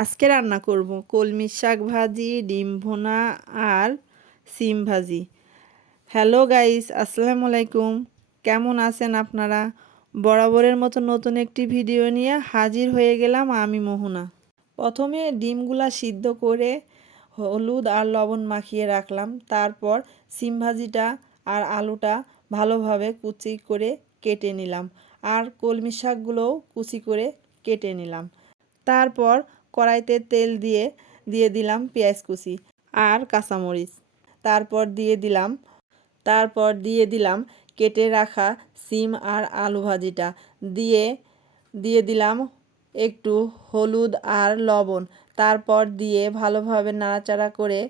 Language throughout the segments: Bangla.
আজকে রান্না করব কলমি শাক ভাজি, ডিম ভোনা আর সিম ভাজি। হ্যালো গাইস আসসালামু আলাইকুম। কেমন আছেন আপনারা? বরাবরের মতো নতুন একটি ভিডিও নিয়ে হাজির হয়ে গেলাম আমি, মোহনা। প্রথমে ডিমগুলা সিদ্ধ করে হলুদ আর লবণ মাখিয়ে রাখলাম। তারপর সিম ভাজিটা আর আলুটা ভালোভাবে কুচি করে কেটে নিলাম। আর কলমি শাকগুলোও কুচি করে কেটে নিলাম। তারপর কড়াইতে তেল দিয়ে দিয়ে দিলাম পেঁয়াজ কুচি আর কাঁচামরিচ। তারপর দিয়ে দিলাম, তারপর দিয়ে দিলাম কেটে রাখা সিম আর আলু ভাজিটা। দিয়ে দিয়ে দিলাম একটু হলুদ আর লবণ। তারপর দিয়ে ভালোভাবে নাড়াচাড়া করে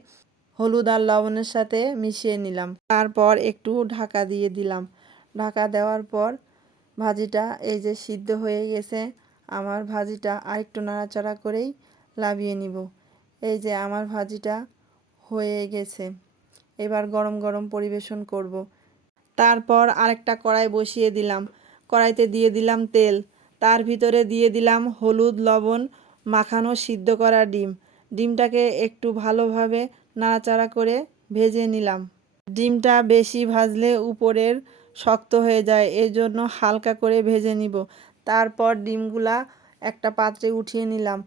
হলুদ আর লবণের সাথে মিশিয়ে নিলাম। তারপর একটু ঢাকা দিয়ে দিলাম। ঢাকা দেওয়ার পর ভাজিটা এই যে সিদ্ধ হয়ে গেছে আমার ভাজিটা আরেকটু নাড়াচাড়া করেই লাভিয়ে নিব। এই যে আমার ভাজিটা হয়ে গেছে। এবার গরম গরম পরিবেশন করব। তারপর আরেকটা কড়াই বসিয়ে দিলাম। কড়াইতে দিয়ে দিলাম তেল। তার ভিতরে দিয়ে দিলাম হলুদ, লবণ, মাখানো সিদ্ধ করা ডিম। ডিমটাকে একটু ভালোভাবে নাড়াচাড়া করে ভেজে নিলাম। ডিমটা বেশি ভাজলে উপরের শক্ত হয়ে যায়। এর জন্য হালকা করে ভেজে নিব। তারপর ডিমগুলা একটা পাত্রে উঠিয়ে নিলাম।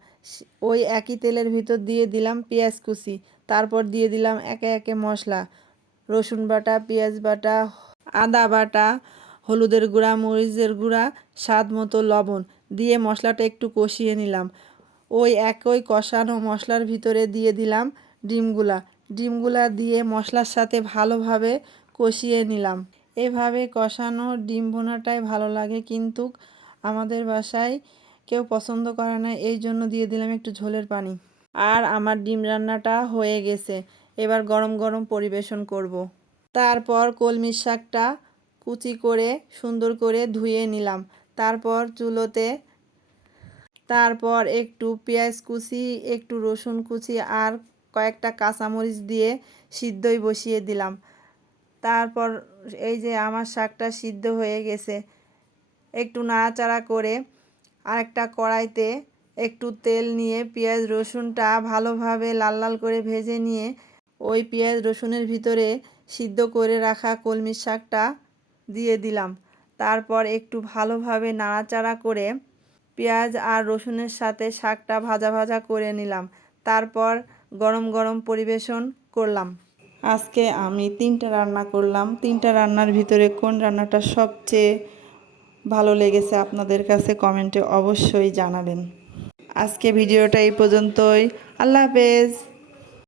ওই একই তেলের ভিতর দিয়ে দিলাম পেঁয়াজ কুচি। তারপর দিয়ে দিলাম একে একে মশলা। রসুন বাটা, পেঁয়াজ বাটা, আদা বাটা, হলুদের গুঁড়া, মরিচের গুঁড়া, স্বাদ মতো লবণ দিয়ে মশলাটা একটু কষিয়ে নিলাম। ওই একই কষানো মশলার ভিতরে দিয়ে দিলাম ডিমগুলা। ডিমগুলা দিয়ে মশলার সাথে ভালোভাবে কষিয়ে নিলাম। এভাবে কষানো ডিম ভোনাটাই ভালো লাগে কিন্তু আমাদের বাসায় কেউ পছন্দ করে না, এই জন্য দিয়ে দিলাম একটু ঝোলের পানি। আর আমার ডিম রান্নাটা হয়ে গেছে। এবার গরম গরম পরিবেশন করব। তারপর কলমির শাকটা কুচি করে, সুন্দর করে ধুয়ে নিলাম। তারপর চুলোতে, তারপর একটু পেঁয়াজ কুচি, একটু রসুন কুচি আর কয়েকটা কাঁচামরিচ দিয়ে সিদ্ধই বসিয়ে দিলাম। তারপর এই যে আমার শাকটা সিদ্ধ হয়ে গেছে একটু নাড়াচাড়া করে আরেকটা কড়াইতে একটু তেল নিয়ে পেঁয়াজ রসুনটা ভালোভাবে লাল লাল করে ভেজে নিয়ে ওই পেঁয়াজ রসুনের ভিতরে সিদ্ধ করে রাখা কলমির শাকটা দিয়ে দিলাম। তারপর একটু ভালোভাবে নাড়াচাড়া করে পেঁয়াজ আর রসুনের সাথে শাকটা ভাজা ভাজা করে নিলাম। তারপর গরম গরম পরিবেশন করলাম। আজকে আমি তিনটা রান্না করলাম। তিনটা রান্নার ভিতরে কোন রান্নাটা সবচেয়ে ভালো লেগেছে আপনাদের কাছে কমেন্টে অবশ্যই জানাবেন। আজকে ভিডিওটা এই পর্যন্তই। আল্লাহ হাফেজ।